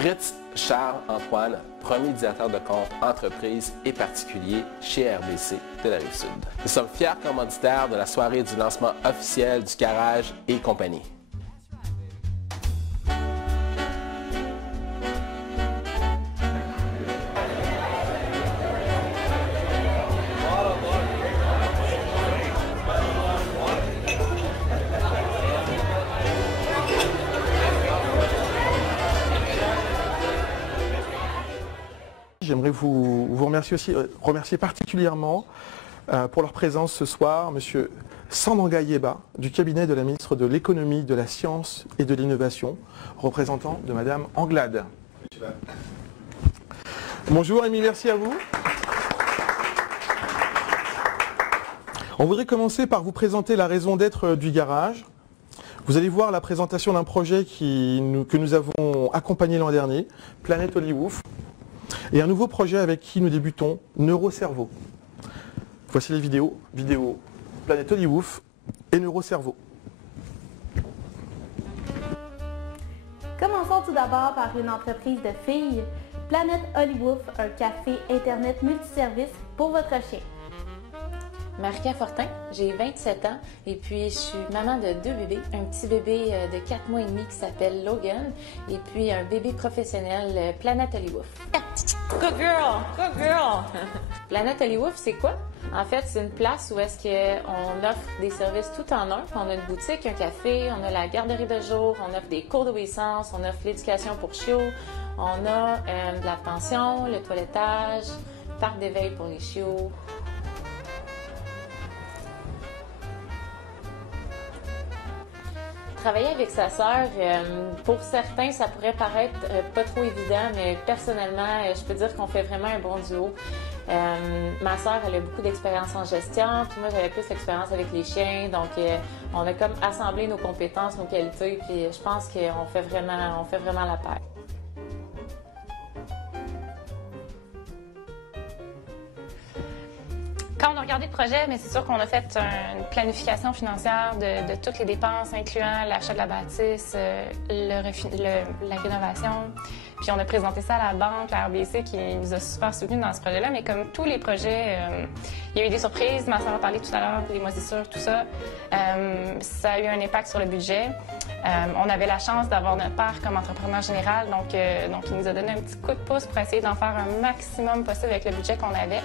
Fritz Charles-Antoine, premier directeur de compte entreprise et particulier chez RBC de la Rive-Sud. Nous sommes fiers commanditaires de la soirée du lancement officiel du Garage et compagnie. J'aimerais vous remercier particulièrement pour leur présence ce soir, M. Sandanga Yeba, du cabinet de la ministre de l'Économie, de la Science et de l'Innovation, représentant de Mme Anglade. Bonjour et mille merci à vous. On voudrait commencer par vous présenter la raison d'être du garage. Vous allez voir la présentation d'un projet que nous avons accompagné l'an dernier, Planète Hollywood. Et un nouveau projet avec qui nous débutons, Neurocerveau. Voici les vidéos Planète Hollywood et Neurocerveau. Commençons tout d'abord par une entreprise de filles, Planète Hollywood, un café internet multiservice pour votre chien. Marie-Pierre Fortin, j'ai 27 ans et puis je suis maman de 2 bébés, un petit bébé de 4 mois et demi qui s'appelle Logan et puis un bébé professionnel, Planète Hollywood. Good girl! Good girl! Planète Hollywood, c'est quoi? En fait, c'est une place où est-ce qu'on offre des services tout en un. On a une boutique, un café, on a la garderie de jour, on offre des cours d'obéissance, on offre l'éducation pour chiots, on a de la pension, le toilettage, parc d'éveil pour les chiots. Travailler avec sa sœur, pour certains, ça pourrait paraître pas trop évident, mais personnellement, je peux dire qu'on fait vraiment un bon duo. Ma sœur, elle a beaucoup d'expérience en gestion, puis moi, j'avais plus d'expérience avec les chiens, donc on a comme assemblé nos compétences, nos qualités, puis je pense qu'on fait vraiment la paire. Quand on a regardé le projet, mais c'est sûr qu'on a fait une planification financière de toutes les dépenses, incluant l'achat de la bâtisse, la rénovation. Puis on a présenté ça à la banque, la RBC, qui nous a super soutenus dans ce projet-là. Mais comme tous les projets, il y a eu des surprises. Ma soeur a parlé tout à l'heure, les moisissures, tout ça. Ça a eu un impact sur le budget. On avait la chance d'avoir notre père comme entrepreneur général, donc il nous a donné un petit coup de pouce pour essayer d'en faire un maximum possible avec le budget qu'on avait.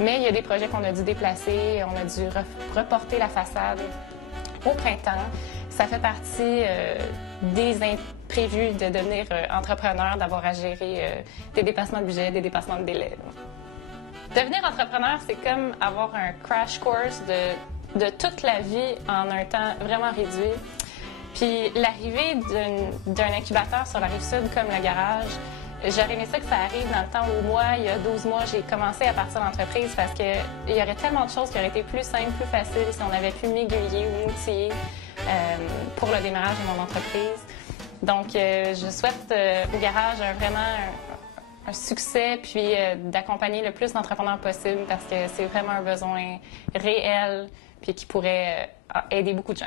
Mais il y a des projets qu'on a dû déplacer, on a dû reporter la façade au printemps. Ça fait partie des imprévus de devenir entrepreneur, d'avoir à gérer des dépassements de budget, des dépassements de délai. Devenir entrepreneur, c'est comme avoir un crash course de toute la vie en un temps vraiment réduit. Puis l'arrivée d'un incubateur sur la Rive-Sud comme le garage, j'aurais aimé ça que ça arrive dans le temps où moi, il y a 12 mois, j'ai commencé à partir d'entreprise parce qu'il y aurait tellement de choses qui auraient été plus simples, plus faciles si on avait pu m'aiguiller ou m'outiller pour le démarrage de mon entreprise. Donc, je souhaite au garage vraiment un succès puis d'accompagner le plus d'entrepreneurs possible parce que c'est vraiment un besoin réel puis qui pourrait aider beaucoup de gens.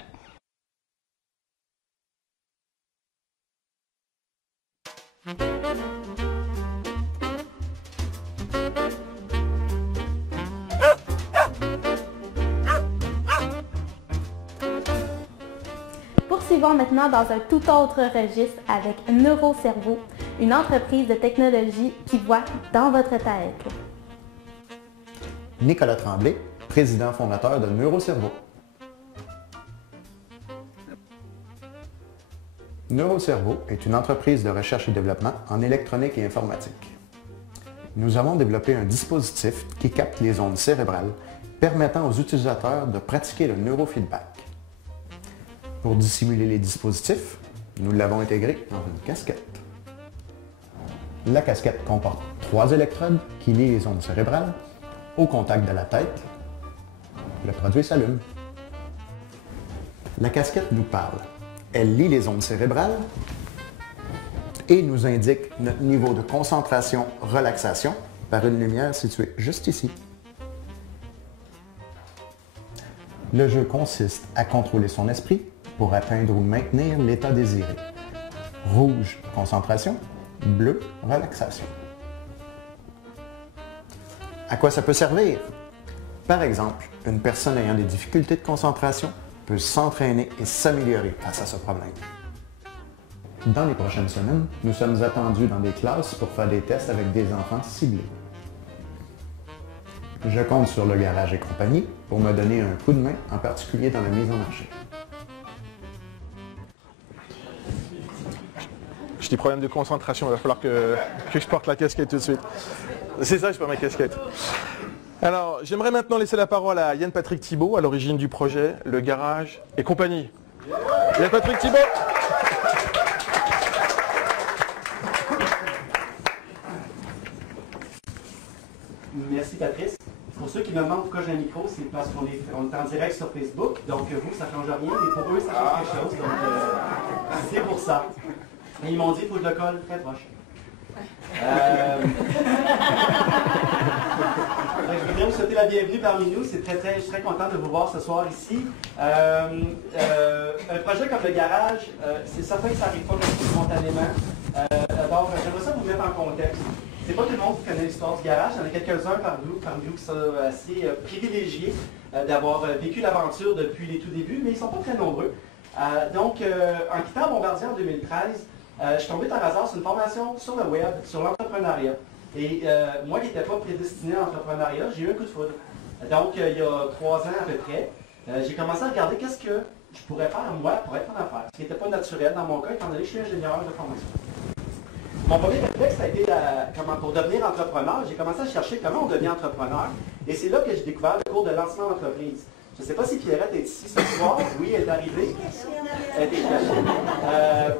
Poursuivons maintenant dans un tout autre registre avec Neurocerveau, une entreprise de technologie qui voit dans votre tête. Nicolas Tremblay, président fondateur de Neurocerveau. Neurocerveau est une entreprise de recherche et développement en électronique et informatique. Nous avons développé un dispositif qui capte les ondes cérébrales permettant aux utilisateurs de pratiquer le neurofeedback. Pour dissimuler les dispositifs, nous l'avons intégré dans une casquette. La casquette comporte 3 électrodes qui lient les ondes cérébrales au contact de la tête. Le produit s'allume. La casquette nous parle. Elle lit les ondes cérébrales et nous indique notre niveau de concentration, relaxation par une lumière située juste ici. Le jeu consiste à contrôler son esprit pour atteindre ou maintenir l'état désiré. Rouge, concentration, Bleu, relaxation. À quoi ça peut servir? Par exemple, une personne ayant des difficultés de concentration peut s'entraîner et s'améliorer face à ce problème. Dans les prochaines semaines, nous sommes attendus dans des classes pour faire des tests avec des enfants ciblés. Je compte sur le Garage et compagnie pour me donner un coup de main, en particulier dans la mise en marché. J'ai des problèmes de concentration, il va falloir que je porte la casquette tout de suite. C'est ça, je porte ma casquette. Alors, j'aimerais maintenant laisser la parole à Yann-Patrick Thibault, à l'origine du projet, le Garage et compagnie. Yann-Patrick Thibault. Merci Patrice. Pour ceux qui me demandent pourquoi j'ai un micro, c'est parce qu'on est en direct sur Facebook. Donc vous, ça ne change rien, mais pour eux, ça change quelque chose. Donc c'est pour ça. Et ils m'ont dit, il faut que je le colle très proche. Je veux bien vous souhaiter la bienvenue parmi nous. Je suis très content de vous voir ce soir ici. Un projet comme le Garage, c'est certain que ça n'arrive pas comme spontanément. D'abord, j'aimerais ça vous mettre en contexte. C'est pas tout le monde qui connaît l'histoire du Garage. Il y en a quelques-uns parmi vous qui sont assez privilégiés d'avoir vécu l'aventure depuis les tout débuts, mais ils ne sont pas très nombreux. En quittant Bombardier en 2013, je suis tombé par hasard sur une formation sur le web, sur l'entrepreneuriat. Et moi qui n'étais pas prédestiné à l'entrepreneuriat, j'ai eu un coup de foudre. Donc, il y a 3 ans à peu près, j'ai commencé à regarder qu'est-ce que je pourrais faire moi pour être en affaires. Ce qui n'était pas naturel dans mon cas, étant donné que je suis ingénieur de formation. Mon premier réflexe, ça a été pour devenir entrepreneur. J'ai commencé à chercher comment on devient entrepreneur. Et c'est là que j'ai découvert le cours de lancement d'entreprise. Je ne sais pas si Pierrette est ici ce soir. Oui, elle est arrivée. Elle était cachée.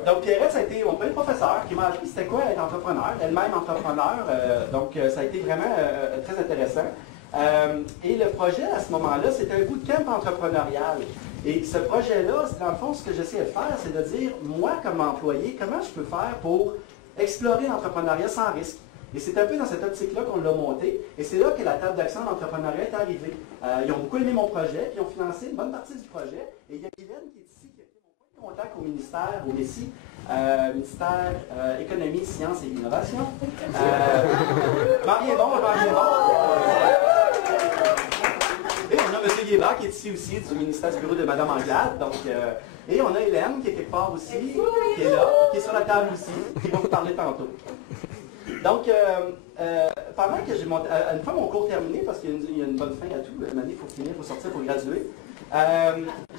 Donc Pierrette, ça a été mon premier professeur qui m'a appris c'était quoi être entrepreneur, elle-même entrepreneur. Donc ça a été vraiment très intéressant. Et le projet à ce moment-là, c'était un bootcamp entrepreneurial. Et ce projet-là, dans le fond, ce que j'essayais de faire, c'est de dire, moi comme employé, comment je peux faire pour explorer l'entrepreneuriat sans risque. Et c'est un peu dans cette optique-là qu'on l'a monté. Et c'est là que la table d'action d'entrepreneuriat est arrivée. Ils ont beaucoup aimé mon projet, puis ils ont financé une bonne partie du projet. Et il y a Guylaine qui est ici, qui a été mon point de contact au ministère, au MESI, ministère Économie, Sciences et Innovation. Marie est bon. Et on a M. Guébard qui est ici aussi, du ministère du bureau de Mme Anglade. Et on a Hélène qui est quelque part aussi, qui est là, qui est sur la table aussi, qui va vous parler tantôt. Donc, pendant que j'ai monté, une fois mon cours terminé, parce qu'il y a une bonne fin à tout, une année, il faut finir, il faut sortir, il faut graduer,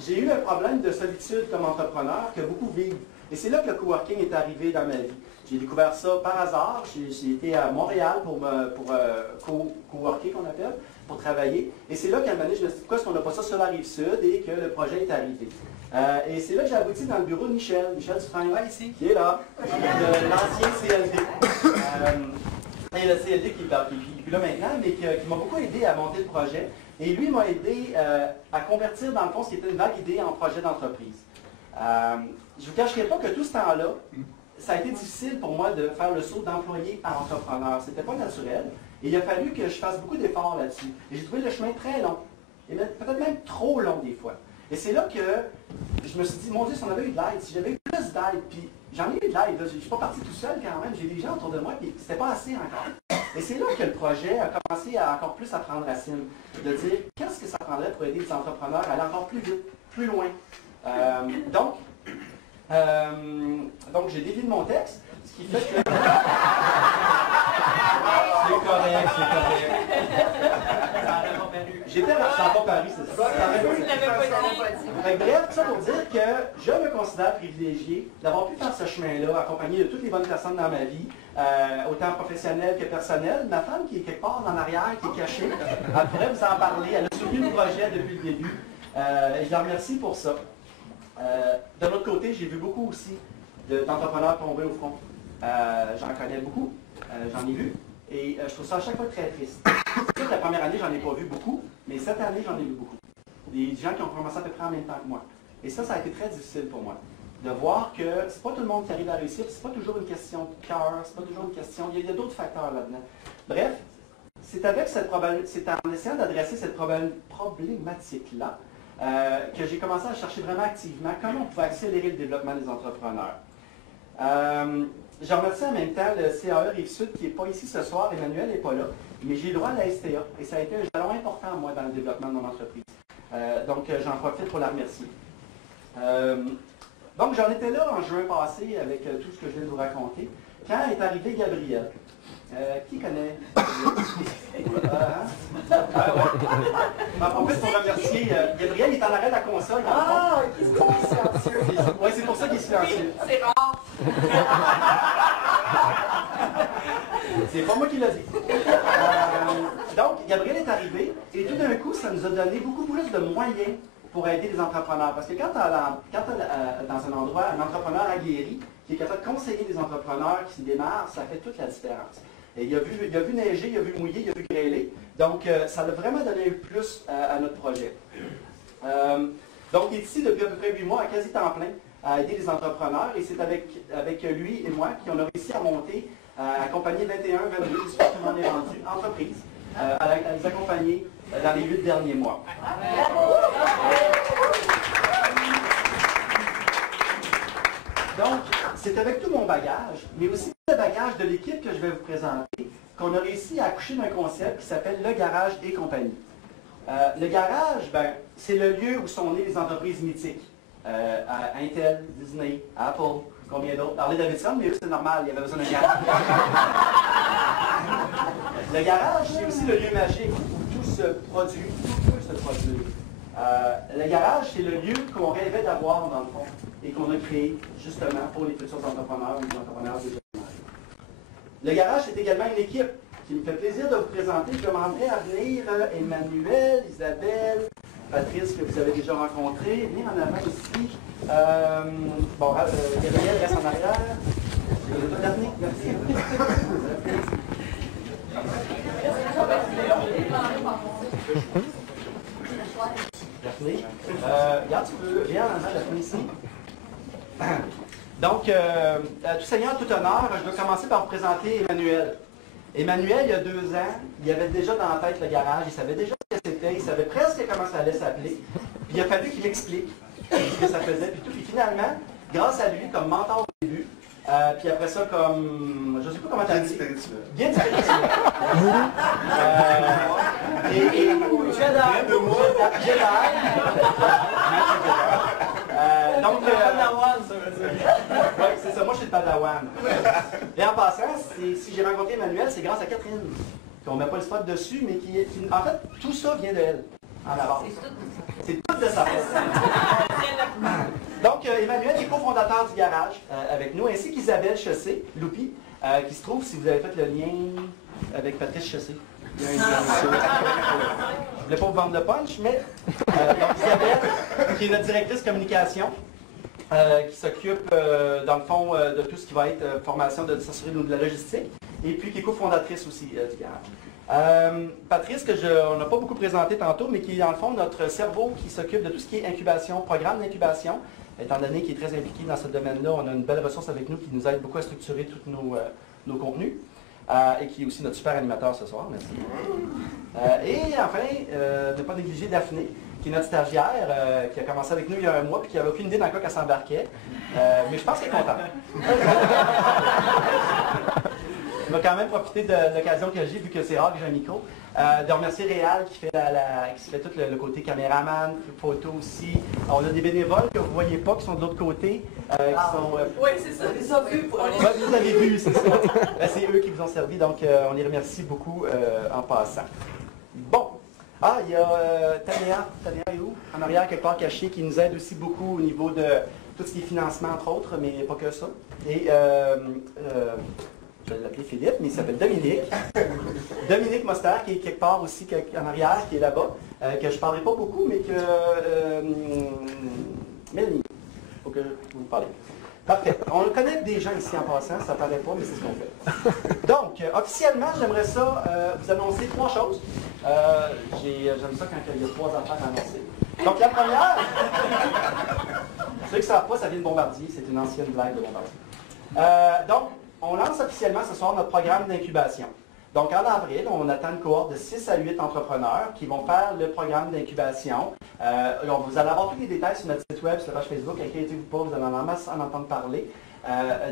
j'ai eu un problème de solitude comme entrepreneur que beaucoup vivent. Et c'est là que le coworking est arrivé dans ma vie. J'ai découvert ça par hasard. J'ai été à Montréal pour coworker, qu'on appelle, pour travailler. Et c'est là qu'à un moment donné, je me suis dit, pourquoi est-ce qu'on n'a pas ça sur la Rive-Sud et que le projet est arrivé. Et c'est là que j'ai abouti dans le bureau de Michel Dufresne, qui est là, de l'ancien CLD. Et le CLD qui est plus là maintenant, mais qui m'a beaucoup aidé à monter le projet. Et lui m'a aidé à convertir, dans le fond, ce qui était une vague idée en projet d'entreprise. Je ne vous cacherai pas que tout ce temps-là, ça a été difficile pour moi de faire le saut d'employé à entrepreneur. Ce n'était pas naturel. Et il a fallu que je fasse beaucoup d'efforts là-dessus. Et j'ai trouvé le chemin très long. Et peut-être même trop long des fois. Et c'est là que je me suis dit, mon Dieu, si on avait eu de l'aide, si j'avais eu plus d'aide, puis j'en ai eu de l'aide, je ne suis pas parti tout seul quand même, j'ai des gens autour de moi, puis c'était pas assez encore. Et c'est là que le projet a commencé à encore plus à prendre racine, de dire, qu'est-ce que ça prendrait pour aider les entrepreneurs à aller encore plus vite, plus loin. Donc j'ai dévié de mon texte, ce qui fait que... C'est correct. Ça n'a pas paru, c'est ça. Bref, tout ça pour dire que je me considère privilégié d'avoir pu faire ce chemin-là, accompagné de toutes les bonnes personnes dans ma vie, autant professionnelles que personnelles. Ma femme qui est quelque part en arrière, qui est cachée, elle pourrait vous en parler. Elle a soutenu le projet depuis le début. Et je la remercie pour ça. De l'autre côté, j'ai vu beaucoup aussi d'entrepreneurs tomber au front. J'en connais beaucoup, j'en ai vu. Et je trouve ça à chaque fois très triste. Toute la première année, j'en ai pas vu beaucoup, mais cette année, j'en ai vu beaucoup. Des gens qui ont commencé à peu près en même temps que moi. Et ça a été très difficile pour moi. De voir que c'est pas tout le monde qui arrive à réussir, c'est pas toujours une question de cœur, c'est pas toujours une question... Il y a d'autres facteurs là-dedans. Bref, c'est en essayant d'adresser cette problématique-là que j'ai commencé à chercher vraiment activement comment on pouvait accélérer le développement des entrepreneurs. je remercie en même temps le CAE Rive-Sud qui n'est pas ici ce soir, Emmanuel n'est pas là, mais j'ai le droit à la STA et ça a été un jalon important moi dans le développement de mon entreprise. Donc j'en profite pour la remercier. Donc j'en étais là en juin passé avec tout ce que je viens de vous raconter, quand est arrivé Gabriel. Qui connaît? En fait, pour remercier, Gabriel il est en arrêt de la console. Ah, qui est silencieux. Oui, c'est pour ça qu'il est silencieux. C'est rare. C'est pas moi qui l'ai dit. Donc, Gabriel est arrivé et tout d'un coup, ça nous a donné beaucoup plus de moyens pour aider les entrepreneurs. Parce que quand tu as dans un endroit un entrepreneur aguerri qui est capable de conseiller des entrepreneurs qui se démarrent, ça fait toute la différence. Et il a vu neiger, il a vu mouiller, il a vu grêler. Donc, ça a vraiment donné un plus à notre projet. Donc, il est ici depuis à peu près 8 mois, à quasi temps plein, à aider les entrepreneurs. Et c'est avec lui et moi qu'on a réussi à monter, à accompagner 21, 22, j'espère qu'on en est rendu, entreprises, à les accompagner dans les 8 derniers mois. Donc, c'est avec tout mon bagage, mais aussi le bagage de l'équipe que je vais vous présenter, qu'on a réussi à accoucher d'un concept qui s'appelle le garage et compagnie. Le garage, c'est le lieu où sont nées les entreprises mythiques. Intel, Disney, Apple, combien d'autres? Parler Davidson, mais eux, c'est normal, il y avait besoin d'un garage. Le garage, c'est aussi le lieu magique où tout se produit, tout peut se produire. Le garage, c'est le lieu qu'on rêvait d'avoir, dans le fond, et qu'on a créé, justement, pour les futurs entrepreneurs ou les entrepreneurs de développement. Le garage, c'est également une équipe qui me fait plaisir de vous présenter. Je demanderai à venir Emmanuel, Isabelle, Patrice, que vous avez déjà rencontré. Venir en avant ici. Gabriel reste en arrière. Daphné. Regarde, tu peux viens en avant, Daphné, ici. Donc, tout seigneur, tout honneur, je dois commencer par vous présenter Emmanuel. Emmanuel, il y a 2 ans, il avait déjà dans la tête le garage, il savait déjà ce que c'était, il savait presque comment ça allait s'appeler. Puis il a fallu qu'il m'explique ce que ça faisait. Puis, puis finalement, grâce à lui, comme mentor au début, puis après ça, comme, je ne sais pas comment tu as dit. Guide spirituel. Donc, c'est ça, moi je suis le Padawan. Et en passant, si j'ai rencontré Emmanuel, c'est grâce à Catherine. On ne met pas le spot dessus, mais en fait, tout ça vient d'elle, en avance. C'est tout de sa part. Donc, Emmanuel est cofondateur du garage avec nous, ainsi qu'Isabelle Chessé, Loupi, qui se trouve, si vous avez fait le lien avec Patrice Chessé. Je ne voulais pas vous vendre le punch, mais donc Isabelle, qui est notre directrice communication, qui s'occupe, dans le fond, de tout ce qui va être formation de s'assurer de la logistique, et puis qui est cofondatrice aussi du garage. Patrice, on n'a pas beaucoup présenté tantôt, mais qui est dans le fond notre cerveau qui s'occupe de tout ce qui est incubation, programme d'incubation. Étant donné qu'il est très impliqué dans ce domaine-là, on a une belle ressource avec nous qui nous aide beaucoup à structurer tous nos contenus. Et qui est aussi notre super animateur ce soir, merci. Et enfin, ne pas négliger Daphné, qui est notre stagiaire, qui a commencé avec nous il y a 1 mois, puis qui n'avait aucune idée dans quoi qu'elle s'embarquait. Mais je pense qu'elle est contente. Je vais quand même profiter de l'occasion que j'ai, vu que c'est rare que j'ai un micro, de remercier Réal qui fait tout le côté caméraman, photo aussi. On a des bénévoles que vous ne voyez pas, qui sont de l'autre côté. Oui, c'est ça, les a vus. Vous avez vu, c'est ça. C'est eux qui vous ont servi, donc on les remercie beaucoup en passant. Bon. Il y a Tania est où? En arrière, quelque part caché, qui nous aide aussi beaucoup au niveau de tout ce qui est financement, entre autres, mais pas que ça. Et je vais l'appeler Philippe, mais il s'appelle Dominique. Dominique Moster, qui est quelque part aussi en arrière, qui est là-bas, que je ne parlerai pas beaucoup, mais que... Mélanie, il faut que vous parlez. Parfait. On connaît des gens ici en passant, ça ne paraît pas, mais c'est ce qu'on fait. Donc, officiellement, j'aimerais ça vous annoncer 3 choses. J'aime ça quand il y a 3 affaires à annoncer. Donc, la première, ceux qui ne savent pas, ça vient de Bombardier, c'est une ancienne blague de Bombardier. Donc, on lance officiellement ce soir notre programme d'incubation. Donc, en avril, on attend une cohorte de 6 à 8 entrepreneurs qui vont faire le programme d'incubation. Vous allez avoir tous les détails sur notre site web, sur la page Facebook. Inquiétez-vous pas, vous allez en masse en entendre parler.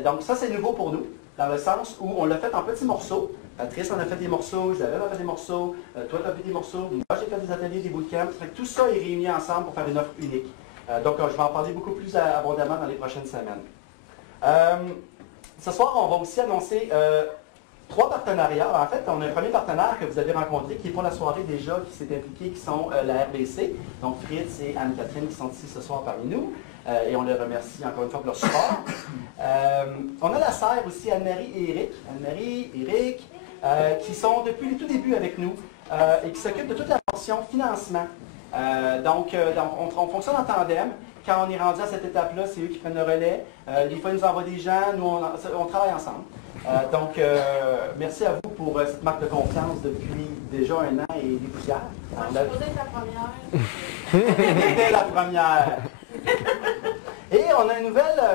Donc ça, c'est nouveau pour nous, dans le sens où on l'a fait en petits morceaux. Patrice en a fait des morceaux, Isabelle en a fait des morceaux, toi tu as fait des morceaux, moi j'ai fait des ateliers, des bootcamps. Tout ça est réuni ensemble pour faire une offre unique. Donc je vais en parler beaucoup plus abondamment dans les prochaines semaines. Ce soir, on va aussi annoncer 3 partenariats. En fait, on a un premier partenaire que vous avez rencontré, qui est pour la soirée déjà, qui s'est impliqué, qui sont la RBC. Donc Fritz et Anne-Catherine qui sont ici ce soir parmi nous. Et on les remercie encore une fois pour leur support. On a la serre aussi, Anne-Marie et Eric. Anne-Marie, Eric, qui sont depuis le tout début avec nous et qui s'occupent de toute la portion financement. Donc on fonctionne en tandem. Quand on est rendu à cette étape-là, c'est eux qui prennent le relais. Des fois, ils nous envoient des gens. Nous, on travaille ensemble. Donc, merci à vous pour cette marque de confiance depuis déjà 1 an et des poussières. Je suis posée ta première. C'était la première. Et on a un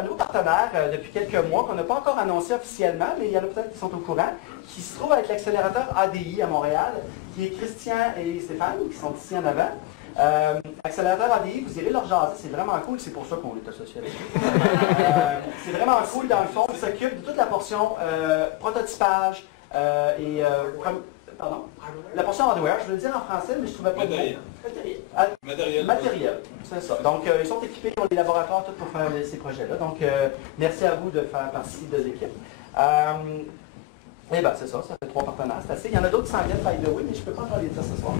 nouveau partenaire depuis quelques mois qu'on n'a pas encore annoncé officiellement, mais il y en a peut-être qui sont au courant, qui se trouve avec l'accélérateur ADI à Montréal, qui est Christian et Stéphane, qui sont ici en avant. Accélérateur ADI, vous irez leur jaser, c'est vraiment cool, c'est pour ça qu'on est associé avec eux. C'est vraiment cool, dans le fond, ils s'occupent de toute la portion prototypage et... pardon? La portion hardware, je veux le dire en français, mais je ne trouvais pas de mot. Matériel, c'est ça. Donc, ils sont équipés, ils ont des laboratoires tout pour faire ces projets-là. Donc, merci à vous de faire partie de l'équipe. Et bien, c'est ça, ça fait 3 partenaires, c'est assez. Il y en a d'autres qui s'en viennent, by the way, mais je ne peux pas encore les dire ce soir.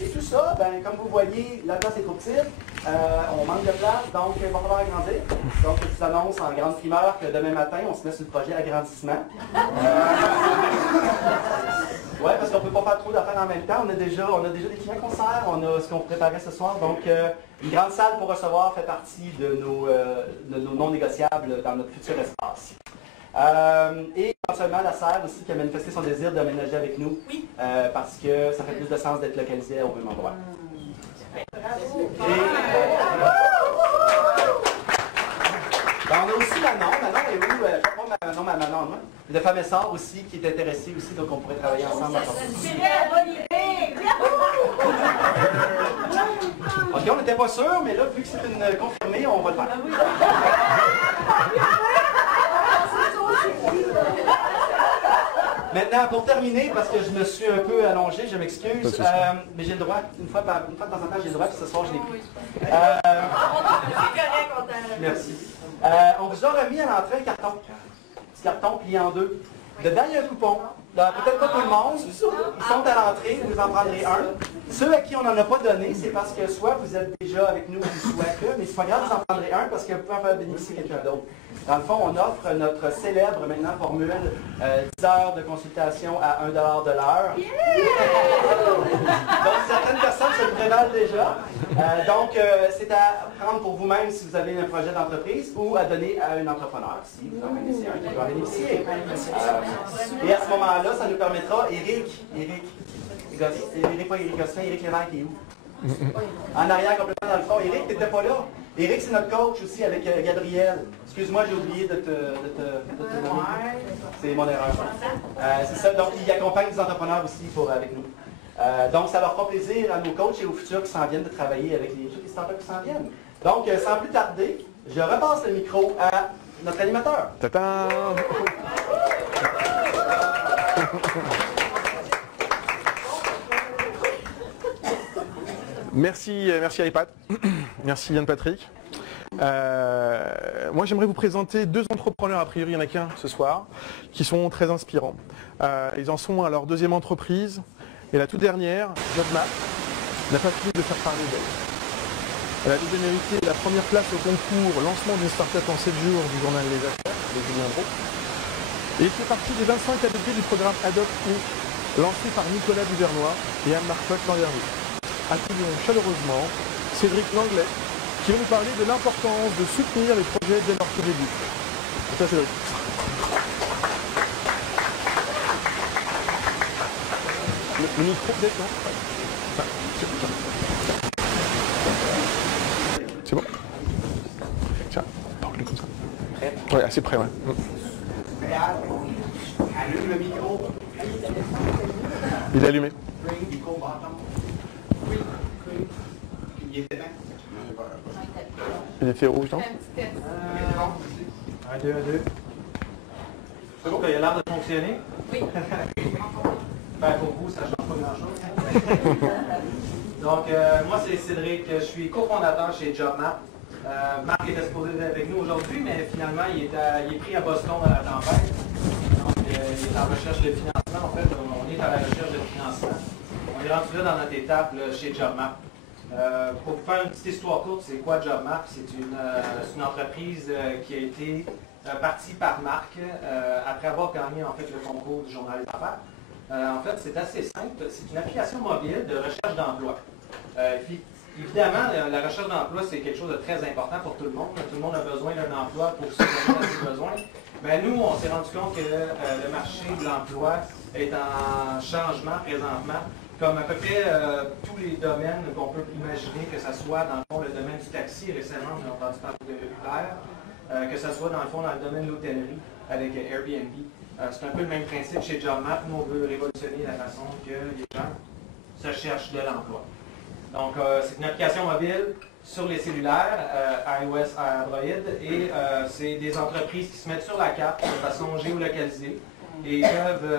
Et tout ça, ben, comme vous voyez, la place est trop petite, on manque de place, donc il va falloir agrandir. Donc je vous annonce en grande primeur que demain matin, on se met sur le projet agrandissement. Oui, parce qu'on ne peut pas faire trop d'affaires en même temps. On a déjà des clients qu'on sert, on a ce qu'on préparait ce soir. Donc une grande salle pour recevoir fait partie de nos non négociables dans notre futur espace. Et éventuellement la serre aussi qui a manifesté son désir d'aménager avec nous, parce que ça fait plus de sens d'être localisé au même endroit. On a aussi Manon est où? Pas Manon, moi. Le fameux sort aussi qui est intéressé aussi, donc on pourrait travailler ensemble. Ok, on n'était pas sûr, mais là, vu que c'est une confirmée, on va le faire. Maintenant, pour terminer, parce que je me suis un peu allongé, je m'excuse, mais j'ai le droit, une fois de temps en temps, j'ai le droit, puis ce soir, je l'ai pris. Merci. On vous a remis à l'entrée un carton. Petit carton plié en 2. Dedans, il y a un coupon. Peut-être pas tout le monde. Ils sont à l'entrée, vous en prendrez un. Ceux à qui on n'en a pas donné, c'est parce que soit vous êtes déjà avec nous, ou soit que, mais c'est pas grave, vous en prendrez un parce que vous pouvez en faire bénéficier quelqu'un d'autre. Dans le fond, on offre notre célèbre maintenant formule 10 heures de consultation à 1 $ de l'heure. Donc certaines personnes se le prévalent déjà. Donc c'est à prendre pour vous-même si vous avez un projet d'entreprise ou à donner à un entrepreneur si vous en connaissez un qui peut en bénéficier. Et à ce moment-là, ça nous permettra, Eric Gosselin, Eric Lévesque est où? En arrière complètement dans le fond. Eric, t'étais pas là. Eric, c'est notre coach aussi avec Gabriel. Excuse-moi, j'ai oublié de te nommer. C'est mon erreur. C'est ça, donc il accompagne les entrepreneurs aussi avec nous. Donc ça leur fera plaisir à nos coachs et aux futurs qui s'en viennent de travailler avec toutes les startups qui s'en viennent. Donc sans plus tarder, je repasse le micro à notre animateur. Tata. Merci iPad, merci Yann-Patrick. Moi j'aimerais vous présenter 2 entrepreneurs, a priori il n'y en a qu'un ce soir, qui sont très inspirants. Ils en sont à leur 2e entreprise, et la toute dernière, JobMap, n'a pas fini de faire parler d'elle. Elle a déjà mérité la première place au concours lancement d'une start-up en 7 jours du journal Les Affaires, de Julien Brault. Et il fait partie des 25 adeptes du programme Adopt Inc., lancé par Nicolas Duvernois et Anne-Marc Foch l'an dernier. Accueillons chaleureusement Cédric Langlais, qui va nous parler de l'importance de soutenir les projets dès leur tout début. C'est ça, Cédric. Le micro peut-être, non? C'est bon? Tiens, parle comme ça. Ouais, assez près, ouais. Allume le micro. Il est allumé. Il est éteint. Il était rouge, non? 1, 2, 1, 2. C'est bon qu'il a l'air de fonctionner? Oui. Ben, pour vous, ça ne change pas grand-chose. Donc, moi, c'est Cédric. Je suis cofondateur chez JobMap. Marc était supposé être avec nous aujourd'hui, mais finalement, il est pris à Boston dans la tempête. Donc, il est en recherche de financement. En fait, on est à la recherche de financement. On est rendu là dans notre étape là, chez JobMap. Pour vous faire une petite histoire courte, c'est quoi JobMap? C'est une entreprise qui a été partie par Marc après avoir gagné en fait, le concours du Journal des Affaires. En fait, c'est assez simple. C'est une application mobile de recherche d'emploi. Évidemment, la recherche d'emploi, c'est quelque chose de très important pour tout le monde. Tout le monde a besoin d'un emploi pour subvenir à ses besoins. Mais nous, on s'est rendu compte que le marché de l'emploi est en changement présentement, comme à peu près tous les domaines qu'on peut imaginer, que ce soit dans le fond le domaine du taxi, récemment on a entendu parler de Uber, que ce soit dans le fond dans le domaine de l'hôtellerie avec Airbnb. C'est un peu le même principe chez JobMap. Nous, on veut révolutionner la façon que les gens se cherchent de l'emploi. Donc, c'est une application mobile sur les cellulaires, iOS, Android, et c'est des entreprises qui se mettent sur la carte de façon géolocalisée et peuvent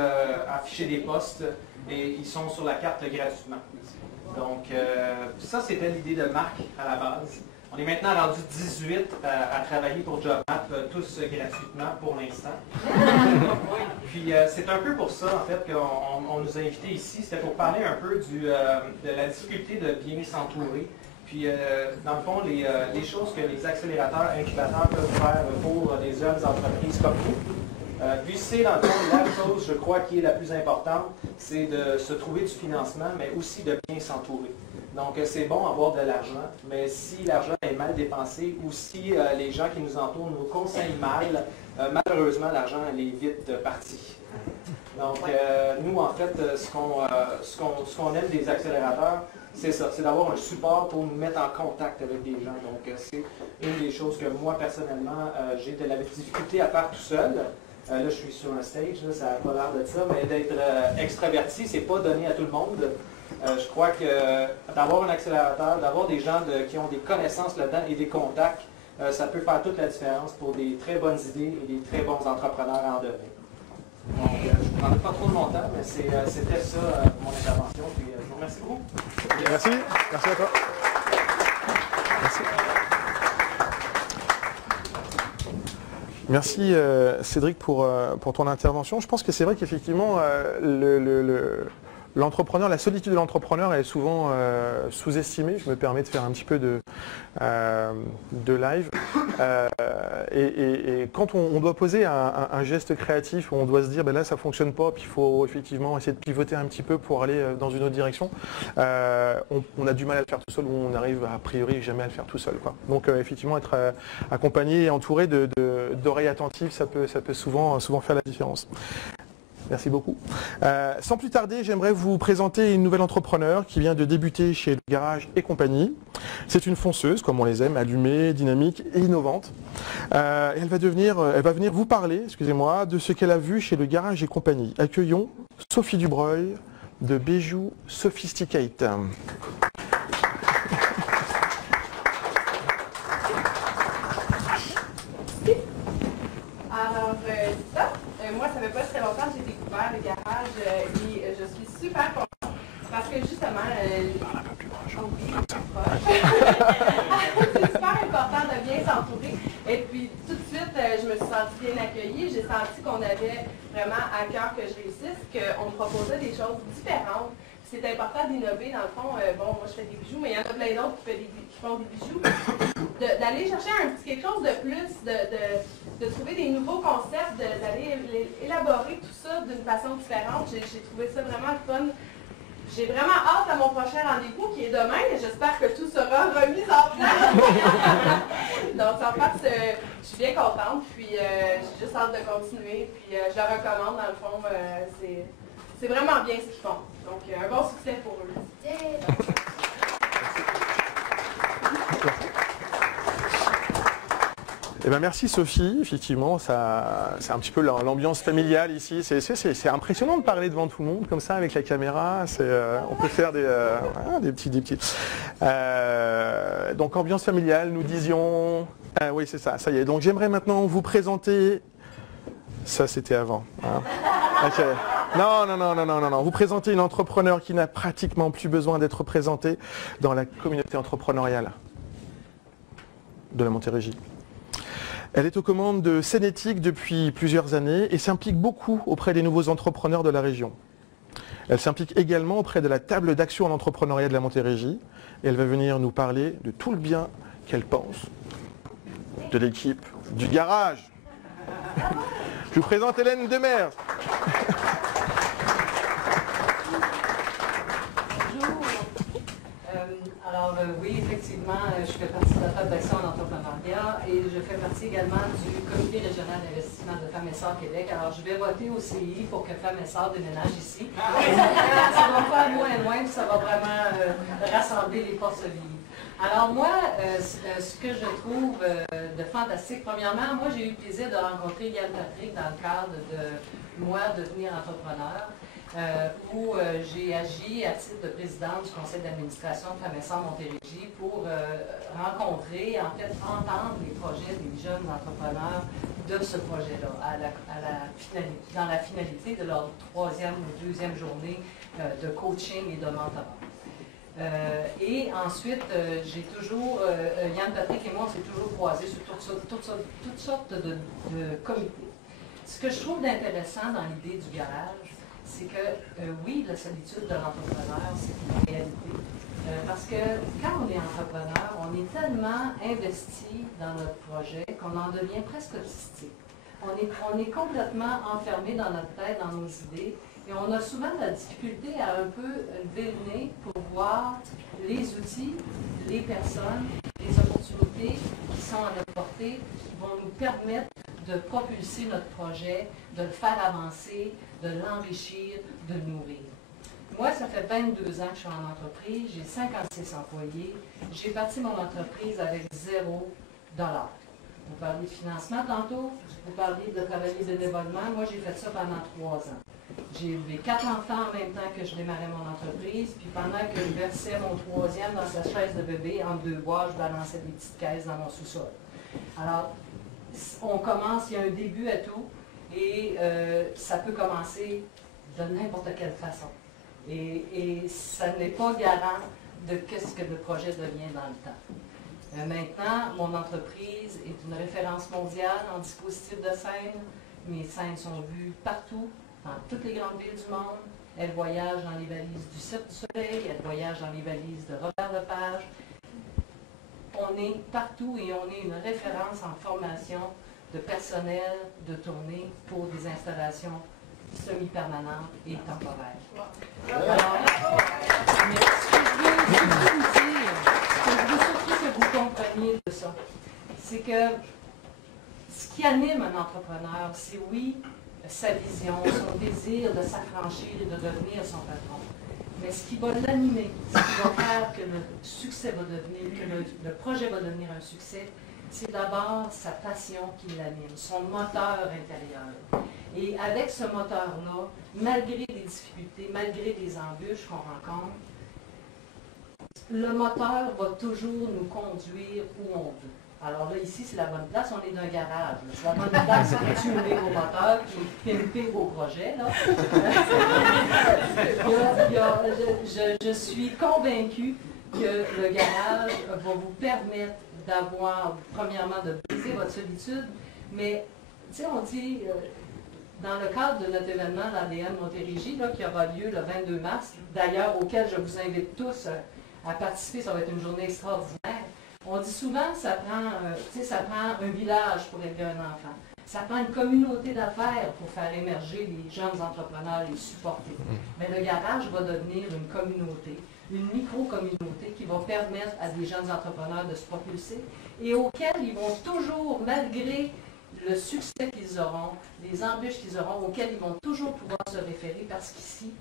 afficher des postes et ils sont sur la carte gratuitement. Donc, ça, c'était l'idée de Marc à la base. On est maintenant rendu 18 à travailler pour JobMap, tous gratuitement pour l'instant. Puis c'est un peu pour ça, en fait, qu'on nous a invités ici. C'était pour parler un peu de la difficulté de bien s'entourer. Puis, dans le fond, les choses que les accélérateurs, incubateurs peuvent faire pour des jeunes entreprises comme nous. Puis c'est, dans le fond, la chose, je crois, qui est la plus importante, c'est de se trouver du financement, mais aussi de bien s'entourer. Donc, c'est bon avoir de l'argent, mais si l'argent est mal dépensé ou si les gens qui nous entourent nous conseillent mal, malheureusement, l'argent est vite parti. Donc, nous, en fait, ce qu'on aime des accélérateurs, c'est ça, c'est d'avoir un support pour nous mettre en contact avec des gens. Donc, c'est une des choses que moi, personnellement, j'ai de la difficulté à faire tout seul. Là, je suis sur un stage, là, ça n'a pas l'air de ça, mais d'être extraverti, c'est pas donné à tout le monde. Je crois que d'avoir un accélérateur, d'avoir des gens qui ont des connaissances là-dedans et des contacts, ça peut faire toute la différence pour des très bonnes idées et des très bons entrepreneurs en devenir. Donc, je ne prendrai pas trop de mon temps, mais c'était ça mon intervention. Puis, je vous remercie beaucoup. Merci. Merci à toi. Merci. Merci Cédric pour ton intervention. Je pense que c'est vrai qu'effectivement, l'entrepreneur, la solitude de l'entrepreneur est souvent sous-estimée. Je me permets de faire un petit peu de live. Et quand on doit poser un geste créatif, où on doit se dire, ben là ça ne fonctionne pas, puis il faut effectivement essayer de pivoter un petit peu pour aller dans une autre direction, on a du mal à le faire tout seul, ou on n'arrive a priori jamais à le faire tout seul, quoi. Donc effectivement, être accompagné et entouré d'oreilles attentives, ça peut souvent faire la différence. Merci beaucoup. Sans plus tarder, j'aimerais vous présenter une nouvelle entrepreneur qui vient de débuter chez Le Garage et compagnie. C'est une fonceuse, comme on les aime, allumée, dynamique et innovante. Elle va venir vous parler, excusez-moi, de ce qu'elle a vu chez Le Garage et compagnie. Accueillons Sophie Dubreuil de Bijou Sophisticate. Moi, ça fait pas très longtemps que j'ai découvert Le Garage et je suis super contente parce que justement, c'est super important de bien s'entourer. Et puis tout de suite, je me suis sentie bien accueillie. J'ai senti qu'on avait vraiment à cœur que je réussisse, qu'on me proposait des choses différentes. C'est important d'innover, dans le fond. Bon, moi je fais des bijoux, mais il y en a plein d'autres qui font des bijoux. D'aller chercher quelque chose de plus, de trouver des nouveaux concepts, d'aller élaborer tout ça d'une façon différente. J'ai trouvé ça vraiment fun. J'ai vraiment hâte à mon prochain rendez-vous qui est demain, et j'espère que tout sera remis en place. Donc, en fait, je suis bien contente, puis j'ai juste hâte de continuer, puis je la recommande, dans le fond, c'est vraiment bien ce qu'ils font. Donc, un bon succès pour eux. Yeah. Eh ben merci Sophie, effectivement, c'est un petit peu l'ambiance familiale ici. C'est impressionnant de parler devant tout le monde comme ça avec la caméra. On peut faire des petits. Donc ambiance familiale, nous disions. Oui, c'est ça, ça y est. Donc j'aimerais maintenant vous présenter. Ça c'était avant. Hein. Okay. Non. Vous présentez une entrepreneur qui n'a pratiquement plus besoin d'être présentée dans la communauté entrepreneuriale de la Montérégie. Elle est aux commandes de Sénétique depuis plusieurs années et s'implique beaucoup auprès des nouveaux entrepreneurs de la région. Elle s'implique également auprès de la table d'action en entrepreneuriat de la Montérégie et elle va venir nous parler de tout le bien qu'elle pense de l'équipe du garage. Je vous présente Hélène Demers. Alors oui, effectivement, je fais partie de la table d'action en entrepreneuriat et je fais partie également du comité régional d'investissement de Femmes et Sœurs Québec. Alors je vais voter au CI pour que Femmes et Sœurs déménagent ici. Ça va faire moins et moins, ça va vraiment rassembler les forces vives. Alors moi, ce que je trouve de fantastique, premièrement, moi j'ai eu le plaisir de rencontrer Yann Patrick dans le cadre de moi devenir entrepreneur. Où j'ai agi à titre de présidente du conseil d'administration de Femmes et Sœurs Montérégie pour rencontrer, en fait, entendre les projets des jeunes entrepreneurs de ce projet-là, dans la finalité de leur 3e ou 2e journée de coaching et de mentorat. Et ensuite, j'ai toujours, Yann Patrick et moi, on s'est toujours croisés sur toutes sortes de comités. Ce que je trouve d'intéressant dans l'idée du garage, c'est que, oui, la solitude de l'entrepreneur, c'est une réalité. Parce que quand on est entrepreneur, on est tellement investi dans notre projet qu'on en devient presque autistique. On est complètement enfermé dans notre tête, dans nos idées, et on a souvent la difficulté à un peu lever le nez pour voir les outils, les personnes, les opportunités qui sont à notre portée, qui vont nous permettre de propulser notre projet, de le faire avancer, de l'enrichir, de le nourrir. Moi, ça fait 22 ans que je suis en entreprise, j'ai 56 employés, j'ai parti mon entreprise avec $0. Vous parliez de financement tantôt, vous parliez de travailler bénévolement, moi j'ai fait ça pendant 3 ans. J'ai élevé 4 enfants en même temps que je démarrais mon entreprise, puis pendant que je versais mon 3e dans sa chaise de bébé, entre 2 bois, je balançais des petites caisses dans mon sous-sol. Alors, on commence, il y a un début à tout, et ça peut commencer de n'importe quelle façon. Et ça n'est pas garant de ce que le projet devient dans le temps. Maintenant, mon entreprise est une référence mondiale en dispositifs de scène. Mes scènes sont vues partout, dans toutes les grandes villes du monde. Elles voyagent dans les valises du Cirque du Soleil, elles voyagent dans les valises de Robert Lepage. On est partout et on est une référence en formation de personnel de tournée pour des installations semi-permanentes et temporaires. Alors, ce que je veux surtout que vous compreniez de ça, c'est que ce qui anime un entrepreneur, c'est oui, sa vision, son désir de s'affranchir et de devenir son patron. Mais ce qui va l'animer, ce qui va faire que le succès va devenir, que le projet va devenir un succès, c'est d'abord sa passion qui l'anime, son moteur intérieur. Et avec ce moteur-là, malgré les difficultés, malgré les embûches qu'on rencontre, le moteur va toujours nous conduire où on veut. Alors là, ici, c'est la bonne place, on est dans un garage. C'est la bonne place pour tuner vos moteurs et pimper vos projets. Là. Je suis convaincue que le garage va vous permettre d'avoir, premièrement, de briser votre solitude, mais, tu sais, on dit, dans le cadre de notre événement, l'ADN Montérégie, qui aura lieu le 22 mars, d'ailleurs, auquel je vous invite tous à participer, ça va être une journée extraordinaire. On dit souvent que ça prend un village pour élever un enfant. Ça prend une communauté d'affaires pour faire émerger les jeunes entrepreneurs et les supporter. Mais le garage va devenir une communauté, une micro-communauté qui va permettre à des jeunes entrepreneurs de se propulser et auxquels ils vont toujours, malgré le succès qu'ils auront, les embûches qu'ils auront, auxquels ils vont toujours pouvoir se référer parce qu'ici,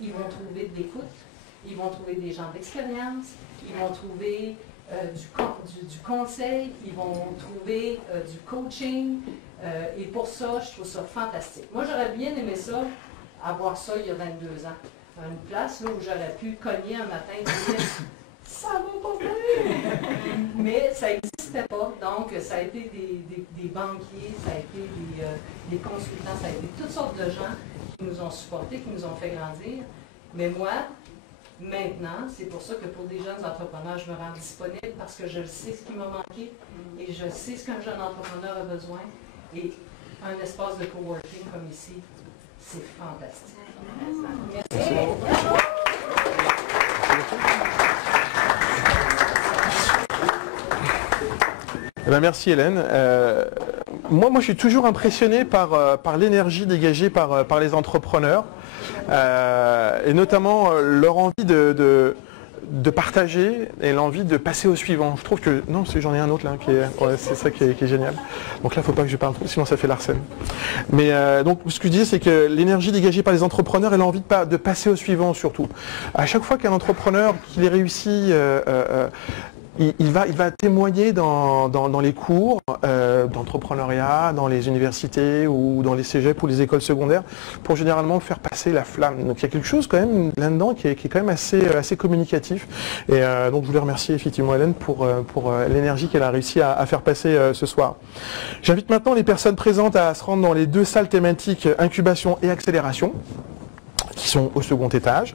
ils vont trouver de l'écoute, ils vont trouver des gens d'expérience, ils vont trouver du conseil, ils vont trouver du coaching. Et pour ça, je trouve ça fantastique. Moi, j'aurais bien aimé ça, avoir ça il y a 22 ans. Une place là, où j'aurais pu cogner un matin et dire « ça va pas bien! » Mais ça n'existait pas. Donc, ça a été des banquiers, ça a été des consultants, ça a été toutes sortes de gens qui nous ont supportés, qui nous ont fait grandir. Mais moi, maintenant, c'est pour ça que pour des jeunes entrepreneurs, je me rends disponible parce que je sais ce qui m'a manqué et je sais ce qu'un jeune entrepreneur a besoin. Et un espace de coworking comme ici, c'est fantastique. Merci. Eh bien, merci Hélène. Moi, je suis toujours impressionné par l'énergie dégagée par les entrepreneurs et notamment leur envie de partager et l'envie de passer au suivant. Je trouve que... Non, j'en ai un autre là, c'est ça qui est génial. Donc là, il ne faut pas que je parle trop, sinon ça fait l'arsène. Mais donc, ce que je disais, c'est que l'énergie dégagée par les entrepreneurs et l'envie de passer au suivant surtout. À chaque fois qu'un entrepreneur qui est réussi... Il va témoigner dans les cours d'entrepreneuriat, dans les universités ou dans les cégeps ou les écoles secondaires pour généralement faire passer la flamme. Donc il y a quelque chose quand même là-dedans qui est quand même assez communicatif. Et donc je voulais remercier effectivement Hélène pour l'énergie qu'elle a réussi à faire passer ce soir. J'invite maintenant les personnes présentes à se rendre dans les 2 salles thématiques incubation et accélération, qui sont au second étage,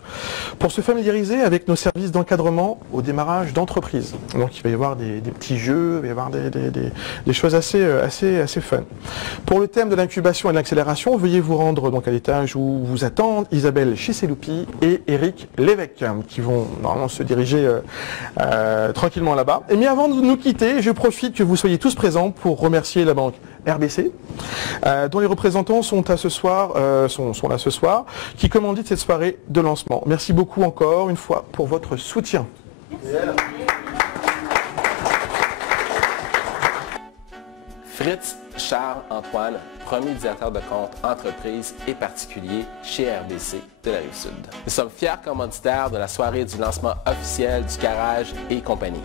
pour se familiariser avec nos services d'encadrement au démarrage d'entreprise. Donc il va y avoir des petits jeux, il va y avoir des choses assez fun. Pour le thème de l'incubation et de l'accélération, veuillez vous rendre donc à l'étage où vous attendent Isabelle Chiseloupi et Éric Lévesque, qui vont normalement se diriger tranquillement là-bas. Et mais avant de nous quitter, je profite que vous soyez tous présents pour remercier la banque RBC, dont les représentants sont là ce soir, qui commanditent cette soirée de lancement. Merci beaucoup encore une fois pour votre soutien. Fritz Charles Antoine, premier directeur de compte entreprise et particulier chez RBC de la Rive-Sud. Nous sommes fiers commanditaires de la soirée du lancement officiel du Garage et compagnie.